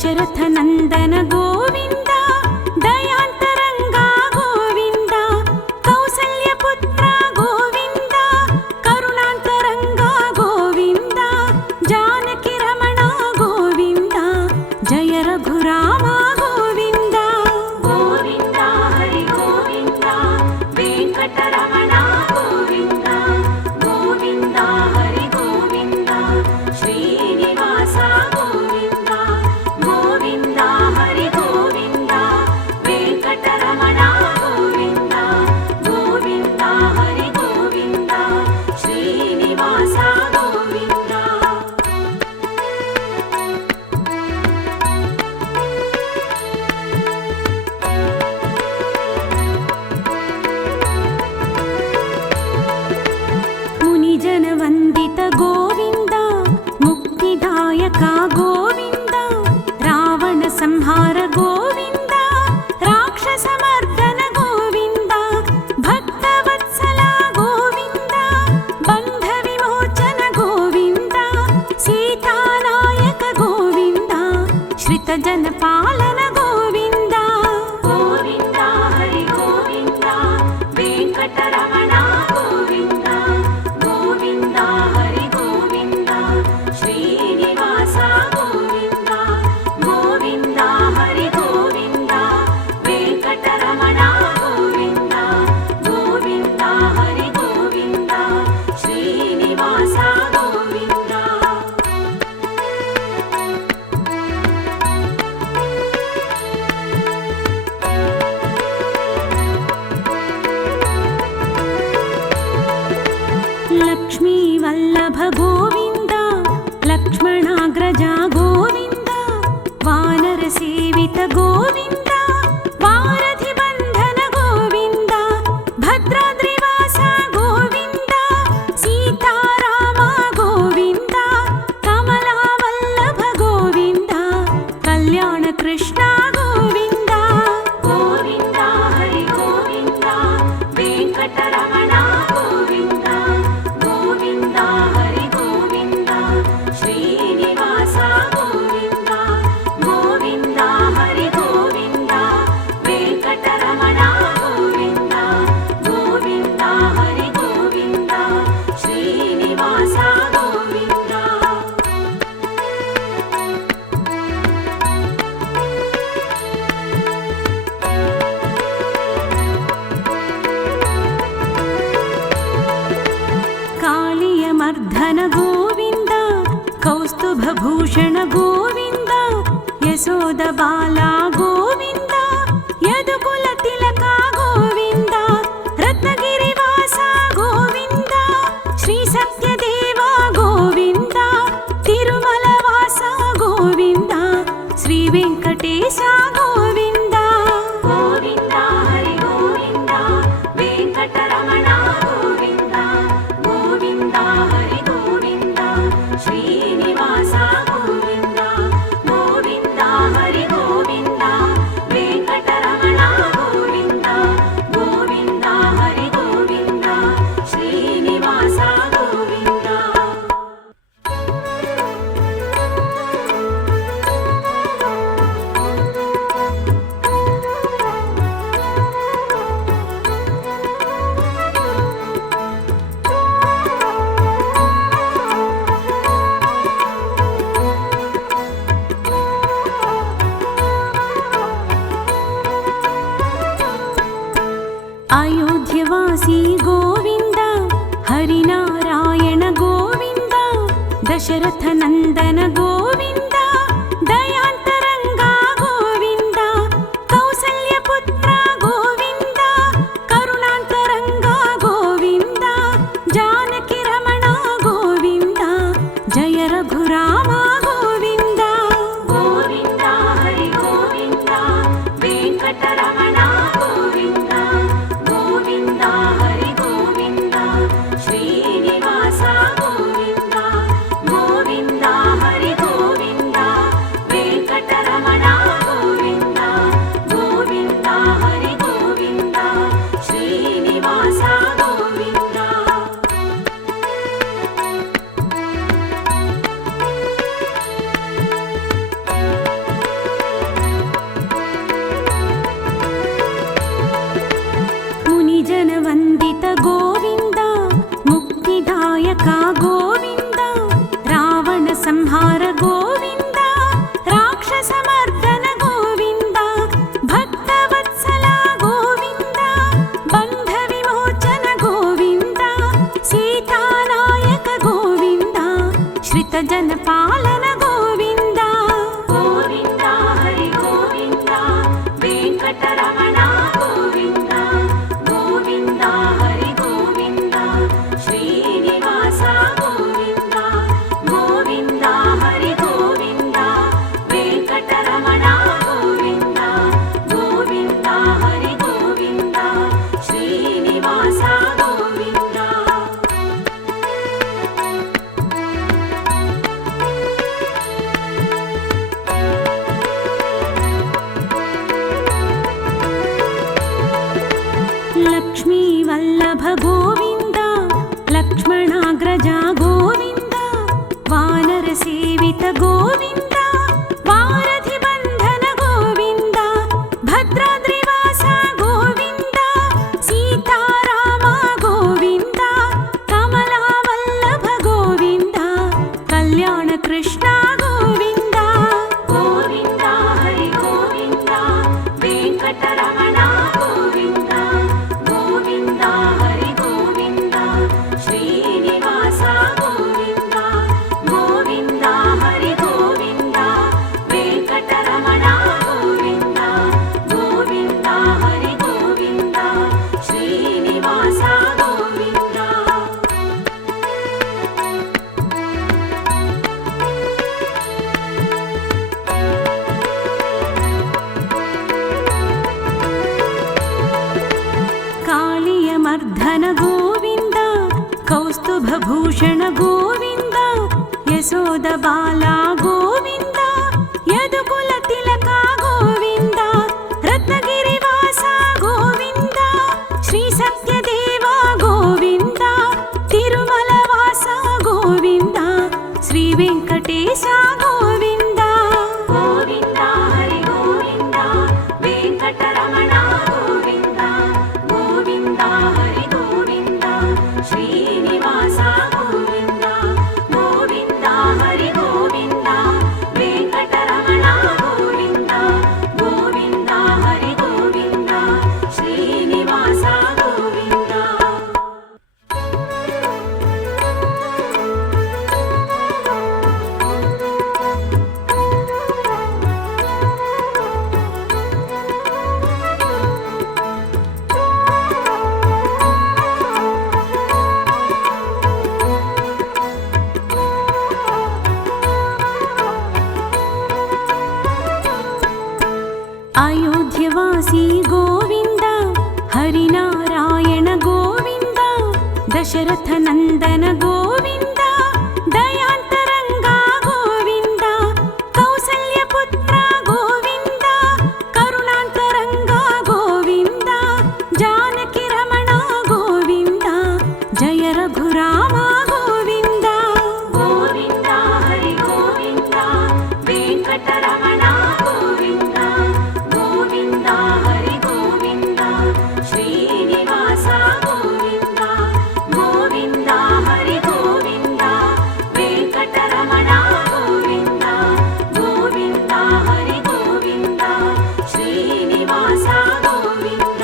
दशरथ नंदन गोविंद दयांतरंगा गोविंद कौसल्य पुत्र गोविंद करुणांतरंगा गोविंद जानकी रमण गोविंद जय रघुराम गोविंद गोविंद हरि गोविंद वेंकटरमण गोविंद गोविंद हरि गोविंद श्रीनिवास गोविंद गोविंद हरि गोविंद वेंकटरमण गोविंद गोविंद हरि गोविंद श्रीनिवास गोविंद मुनिजन वंदित गोविंद मुक्तिदायक गोविंद रावण संहार गोविंद राक्षसमर्दन गोविंद भक्तवत्सल गोविंद बंध विमोचन गोविंद सीतानायक गोविंद श्रितजन पालन गोविंद गोविंद हरि गोविंद वेंकटरमण गोविंद गोविंद हरि गोविंद श्रीनिवास गोविंद गोविंद हरि गोविंद वेंकटरमण गोविंद गोविंद हरि गोविंद श्रीनिवास गोविंद लक्ष्मी वल्लभ गोविंद लक्ष्मणाग्रजा गोविंद वानर सेवित गोविंद वारधि बंधन गोविंद भद्राद्रिवास गोविंद सीताराम गोविंद कमला वल्लभ गोविंद कल्याण कृष्ण गोविंद गोविंद हरि गोविंद वेंकटरमण गोविंद गोविंद हरि गोविंद श्रीनिवास गोविंद गोविंद हरि गोविंद वेंकटरमण गोविंद गोविंद हरि गोविंद श्रीनिवास गोविंद कालियमर्दन गोविंद कौस्तुभभूषण गोविंद यशोदबाला गोविंद यदुकुलतिलक गोविंद रत्नगिरिवास गोविंद श्रीसत्यदेव गोविंद तिरुमलवास गोविंद श्रीवेंकटेश गोविंद गोविंद हरि गोविंद वेंकटरमण गोविंद गोविंद हरि गोविंद श्रीनिवास गोविंद गोविंद हरि गोविंद वेंकटरमण गोविंद गोविंद हरि गोविंद श्रीनिवास गोविंद अयोध्यवासी गोविंद हरिनारायण गोविंद दशरथ नंदन गोविंद दयांतरंगा गोविंद कौसल्य पुत्र गोविंद करुणांतरंगा गोविंद जानकी रमण गोविंद जय रघुराम गोविंद गोविंद हरि गोविंद वेंकटरमण गोविंद गोविंद हरि गोविंद श्रीनिवास गोविंद गोविंद हरि गोविंद ಗೋವಿಂದ ಮುಕ್ತಿದಾಯಕ ಗೋವಿಂದ ರಾವಣ ಸಂಹಾರ ಗೋವಿಂದ ರಾಕ್ಷಸ ಮರ್ದನ ಗೋವಿಂದ ಭಕ್ತವತ್ಸಲ ಗೋವಿಂದ ಬಂಧ ವಿಮೋಚನ ಗೋವಿಂದ ಸೀತಾನಾಯಕ ಗೋವಿಂದ ಶ್ರಿತ ಜನಪಾಲನ ಗೋವಿಂದ ಗೋವಿಂದ ಹರಿ ಗೋವಿಂದ ವೆಂಕಟರಮಣ ಗೋವಿಂದ ಗೋವಿಂದ ಹರಿ ಗೋವಿಂದ ಶ್ರೀನಿವಾಸ ಗೋವಿಂದ ಗೋವಿಂದ ಹರಿ ಗೋವಿಂದ ವೆಂಕಟರಮಣ ಗೋವಿಂದ ಗೋವಿಂದ ಹರಿ ಗೋವಿಂದ ಶ್ರೀನಿವಾಸ ಗೋವಿಂದ ಲಕ್ಷ್ಮೀ ವಲ್ಲಭ ಗೋವಿಂದ ಲಕ್ಷ್ಮಣಾಗ್ರಜ ಗೋವಿಂದ ವಾನರ ಸೇವಿತ ಗೋವಿಂದ ವಾರಧಿ ಬಂಧನ ಗೋವಿಂದ ಭದ್ರಾದ್ರಿವಾಸ ಗೋವಿಂದ ಸೀತಾರಾಮ ಗೋವಿಂದ ಕಮಲಾ ವಲ್ಲಭ ಗೋವಿಂದ ಕಲ್ಯಾಣ ಕೃಷ್ಣ ಗೋವಿಂದ ಗೋವಿಂದ ಹರಿ ಗೋವಿಂದ ವೆಂಕಟರಮಣ ಗೋವಿಂದ ಗೋವಿಂದ ಹರಿ ಗೋವಿಂದ ಶ್ರೀನಿವಾಸ ಗೋವಿಂದ ಗೋವಿಂದ ಹರಿ ಗೋವಿಂದ ವೆಂಕಟರಮಣ ಗೋವಿಂದ ಗೋವಿಂದ ಹರಿ ಗೋವಿಂದ ಶ್ರೀನಿವಾಸ ಗೋವಿಂದ ಕಾಳಿಯ ಮರ್ಧನ ಗೋವಿಂದ ಕೌಸ್ತುಭಭೂಷಣ ಗೋವಿಂದ ಯಶೋದ ಬಾಲ ಗೋವಿಂದ ಯದುಕುಲ ತಿಲಕ ಗೋವಿಂದ ರತ್ನಗಿರಿವಾಸ ಗೋವಿಂದ ಶ್ರೀ ಸತ್ಯದೇವ ಗೋವಿಂದ ತಿರುಮಲ ವಾಸ ಗೋವಿಂದ ಶ್ರೀ ವೆಂಕಟೇಶ ಗೋವಿಂದ ಗೋವಿಂದ ಹರಿ ಗೋವಿಂದ ವೆಂಕಟರಮಣ ಗೋವಿಂದ ಗೋವಿಂದ ಹರಿ ಗೋವಿಂದ ಶ್ರೀನಿವಾಸ ಗೋವಿಂದ ಗೋವಿಂದ ಹರಿ ಗೋವಿಂದ ವೆಂಕಟರಮಣ ಗೋವಿಂದ ಗೋವಿಂದ ಹರಿ ಗೋವಿಂದ ಶ್ರೀನಿವಾಸ ಗೋವಿಂದ ಅಯೋಧ್ಯವಾಸಿ ಗೋವಿಂದ ಹರಿನಾರಾಯಣ ಗೋವಿಂದ ದಶರಥ ನಂದನ ಗೋವಿಂದ ದಯಾಂತರಂಗ ಗೋವಿಂದ ಕೌಸಲ್ಯ ಪುತ್ರ ಗೋವಿಂದ ಕರುಣಾಂತರಂಗ ಗೋವಿಂದ ಜಾನಕಿ ರಮಣ ಗೋವಿಂದ ಜಯ ರಘುರಾಮ ಗೋವಿಂದ ಗೋವಿಂದ ಹರಿ ಗೋವಿಂದ ವೆಂಕಟರಮಣ ಗೋವಿಂದ ಗೋವಿಂದ ಹರಿ ಗೋವಿಂದ ಶ್ರೀನಿವಾಸ ಗೋವಿಂದ ಗೋವಿಂದ ಹರಿ ಗೋವಿಂದ ವೆಂಕಟರಮಣ ಗೋವಿಂದ ಗೋವಿಂದ ಹರಿ ಗೋವಿಂದ ಶ್ರೀನಿವಾಸ ಗೋವಿಂದ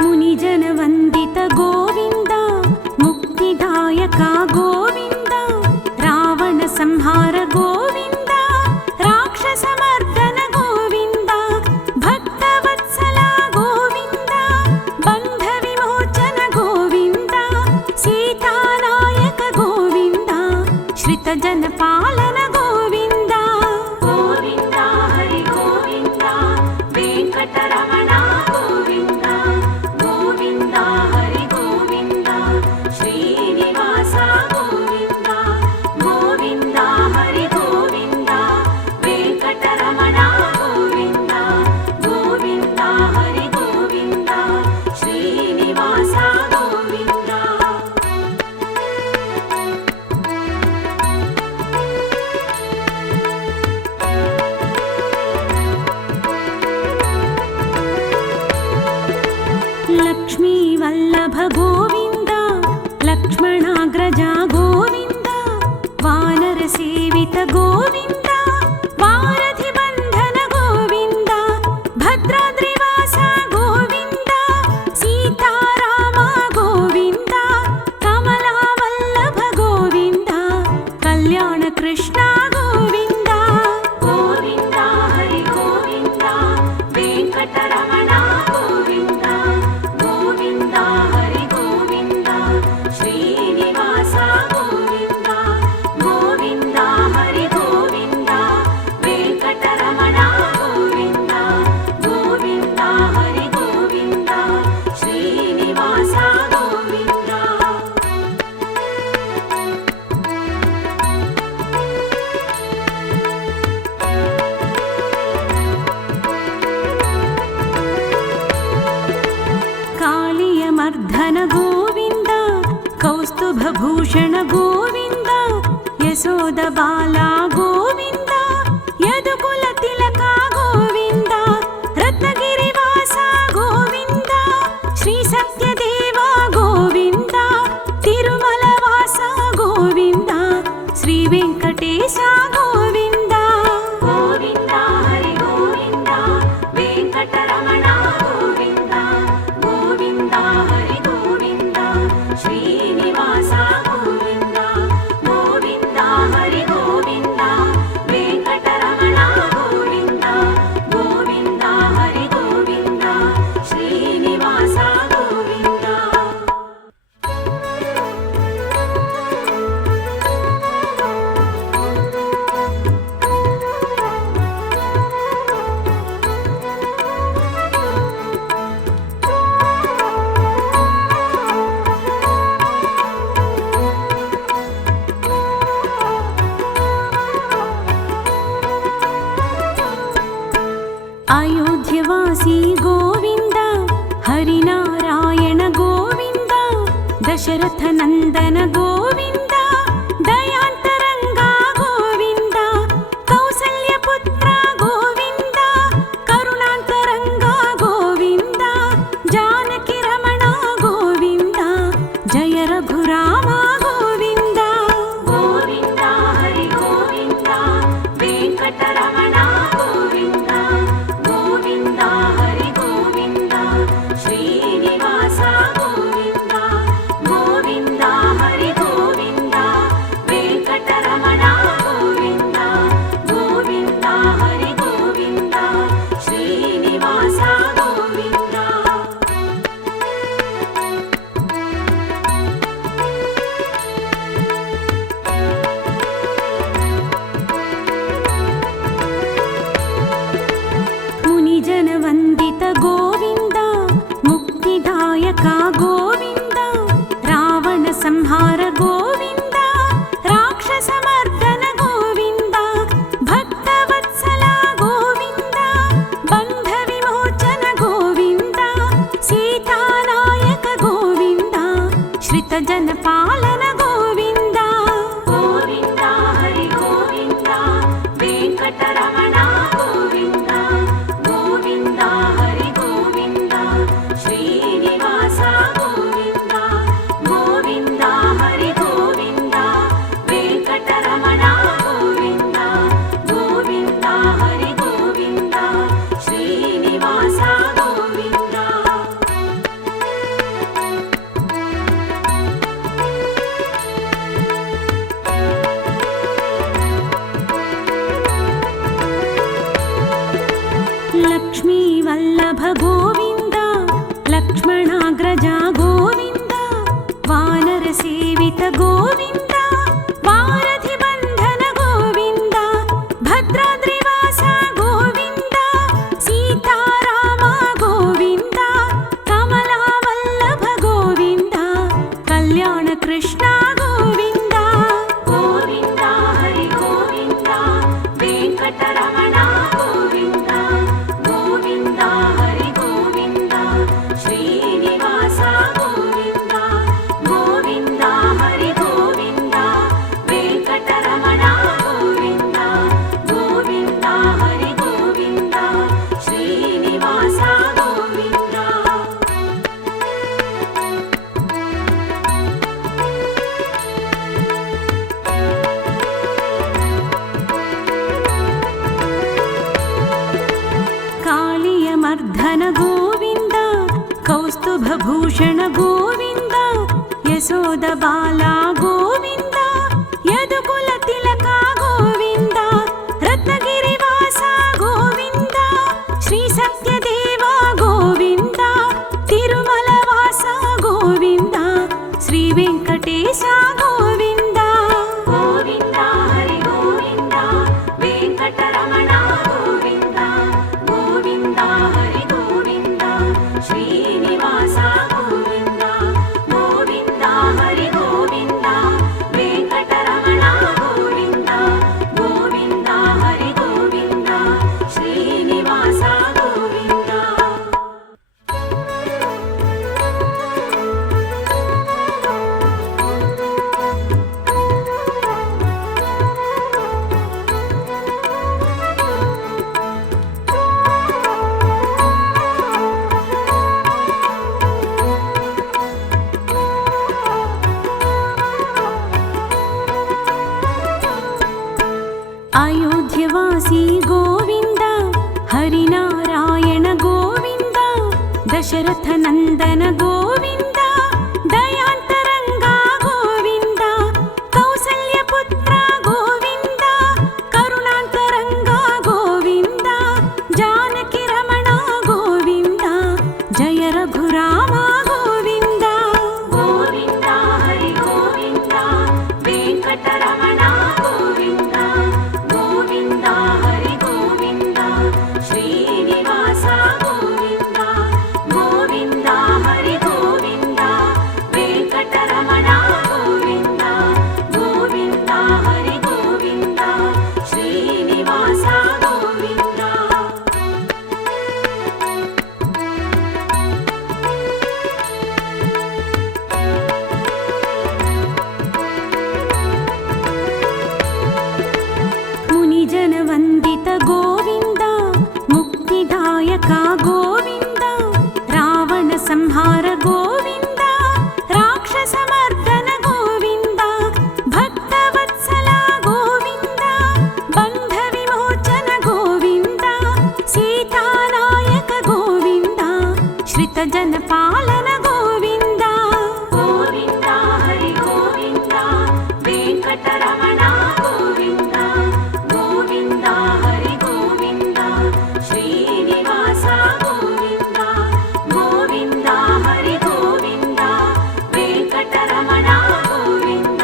ಮುನಿಜನ ವಂದಿತ ಗೋವಿಂದ ಮುಕ್ತಿದಾಯಕ ಗೋವಿಂದ ರಾವಣ ಸಂಹಾರ ಗೋವಿಂದ ರಾಕ್ಷಸ ಮರ್ದನ ಗೋವಿಂದ ಭಕ್ತವತ್ಸಲ ಗೋವಿಂದ ಬಂಧ ವಿಮೋಚನ ಗೋವಿಂದ ಸೀತಾನಾಯಕ ಗೋವಿಂದ ಶ್ರಿತ ಜನಪಾಲನ ಗೋವಿಂದ ಗೋವಿಂದ ಹರಿ ಗೋವಿಂದ ವೆಂಕಟರಮಣ ಗೋವಿಂದ ಗೋವಿಂದ ಹರಿ ಗೋವಿಂದ ಶ್ರೀನಿವಾಸ ಗೋವಿಂದ ಗೋವಿಂದ ಹರಿ ಗೋವಿಂದ ವೆಂಕಟರಮಣ ಗೋವಿಂದ ಗೋವಿಂದ ಹರಿ ಗೋವಿಂದ ಶ್ರೀನಿವಾಸ ಗೋವಿಂದ लक्ष्मणाग्रजा गोविन्द वानरसेवित गोविन्द वारधिबन्धन गोविन्द भद्राद्रिवासा गोविन्द सीताराम गोविन्द कमलावल्लभ गोविन्द कल्याणकृष्ण गोविन्द गोविन्द हरि गोविन्द वेङ्कटरमण गोविन्द गोविन्द हरि गोविन्द श्रीनिवास गोविन्द गोविन्द हरि गोविन्द वेङ्कटरमण गोविन्द गोविन्द हरि गोविन्द श्रीनिवास गोविन्द कालियमर्दन गोविन्द कौस्तुभभूषण गोविन्द यशोदबाला गोविन्द यदुकुलतिलक गोविन्द रत्नगिरिवास गोविन्द श्रीसत्यदेव गोविन्द तिरुमलवास गोविन्द श्रीवेङ्कटेश गोविन्द गोविन्द हरि गोविन्द वेङ्कटरमण गोविन्द गोविन्द हरि गोविन्द श्रीनिवास गोविन्द गोविन्द हरि गोविन्द वेङ्कटरमण गोविन्द गोविन्द हरि गोविन्द श्रीनिवास गोविन्द अयोध्यवासी गोविन्द हरिनारायण गोविन्द दशरथनन्दन गोविन्द दयान्तरङ्गा गोविन्द कौसल्यपुत्र गोविन्द करुणान्तरङ्गा गोविन्द जानकीरमण गोविन्द जय रघुराम गोविन्द गोविन्द हरि गोविन्द वेङ्कटरमण गोविन्द गोविन्द हरि गोविन्द श्रीनिवास गोविन्द गोविन्द हरि गोविन्द वेङ्कटरमण गोविन्द गोविन्द हरि गोविन्द श्रीनिवास गोविन्द मुनिजनवन्दित गोविन्द मुक्तिदायक गोविन्द रावणसंहार गोविन्द राक्षसमर्दन गोविन्द भक्तवत्सल गोविन्द बन्धविमोचन गोविन्द सीतानायक गोविन्द श्रितजनपालन गोविन्द गोविन्द हरि गोविन्द वेङ्कटरमण गोविन्द गोविन्द हरि गोविन्द श्रीनिवास गोविन्द गोविन्द हरि गोविन्द वेङ्कटरमण गोविन्द गोविन्द हरि गोविन्द श्रीनिवास गोविन्द। लक्ष्मीवल्लभ गोविन्द लक्ष्मणाग्रजा गोविन्द वानरसेवित गोविन्द वारधिबन्धन गोविन्द भद्राद्रिवास गोविन्द सीताराम गोविन्द कमलावल्लभ गोविन्द कल्याणकृष्ण गोविन्द गोविन्द हरि गोविन्द वेङ्कटरमण गोविन्द गोविन्द हरि गोविन्द श्रीनिवास गोविन्द गोविन्द हरि गोविन्द वेङ्कटरमण गोविन्द गोविन्द हरि गोविन्द श्रीनिवास गोविन्द। ಯಶೋದ ಬಾಲ ಗೋವಿಂದ ಯದುಕುಲ ತಿಲಕ ಗೋವಿಂದ ರತ್ನಗಿರಿ ವಾಸ ಗೋವಿಂದ ಶ್ರೀ ಸತ್ಯದೇವ ಗೋವಿಂದ ತಿರುಮಲ ವಾಸ ಗೋವಿಂದ ಶ್ರೀ ವೆಂಕಟೇಶ ಗೋವಿಂದ ಗೋವಿಂದ ಹರಿ ಗೋವಿಂದ ವೆಂಕಟರಮಣ ಗೋವಿಂದ ಗೋವಿಂದ ಹರಿ ಗೋವಿಂದ ಶ್ರೀನಿವಾಸ ಗೋವಿಂದ ಗೋವಿಂದ ಹರಿ ಗೋವಿಂದ ವೆಂಕಟರಮಣ ಗೋವಿಂದ ಗೋವಿಂದ ಹರಿ ಗೋವಿಂದ ಶ್ರೀನಿವಾಸ ಗೋವಿಂದ. अयोध्यवासी गोविंद हरिनारायण गोविंद दशरथनन्दन गोविंद दयान्तरङ्गा गोविंद कौसल्यपुत्र गोविंद करुणान्तरङ्गा गोविंद जानकीरमण गोविंद जय रघुराम गोविंद गोविंद हरि गोविंद वेंकटरमण गोविंद गोविंद हरि गोविंद श्रीनिवास गोविंद गोविंद हरि गोविंद वेंकटरमण गोविंद गोविंद हरि गोविंद श्रीनिवास गोविंद. मुनिजनवन्दित गोविंद मुक्तिदायक गोविंद रावण संहार गोविंद राक्षसमर्दन गोविंद भक्तवत्सल गोविंद बन्ध विमोचन गोविंद सीतानायक गोविंद श्रितजनपालन गोविंद गोविंद हरि गोविंद वेंकटरमण गोविंद गोविंद हरि गोविंद श्रीनिवास गोविंद गोविंद हरि गोविंद वेंकटरमण गोविंद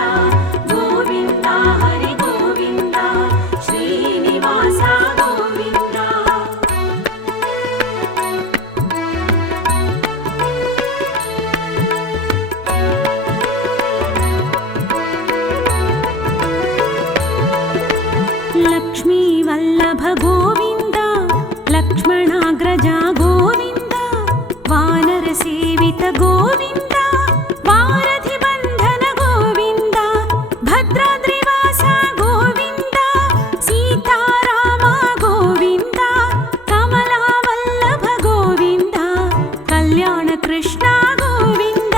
गोविंद हरि गोविंद श्रीनिवास गोविंद. लक्ष्मीवल्लभ गोविंद लक्ष्मणाग्रज गोविंद वानरसेवित गोविंद वारधिबन्धन गोविंद भद्राद्रिवास गोविंद सीताराम गोविंद कमलावल्लभ गोविंद कल्याण कृष्ण गोविंद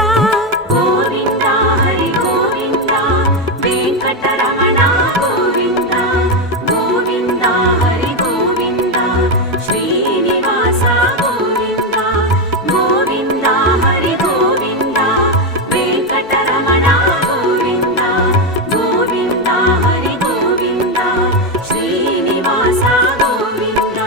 गोविंद हरि गोविंद वेंकटरमण गोविंद गोविंद हरि गोविंद श्रीनिवास गोविंद गोविंद हरि गोविंद वेंकटरमण गोविंद गोविंद हरि गोविंद श्रीनिवास गोविंद.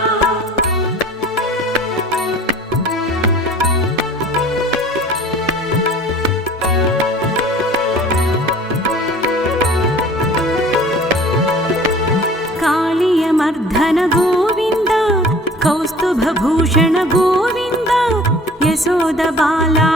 कालियमर्दन गोविंद कौस्तुभभूषण गोविंद यशोद बाला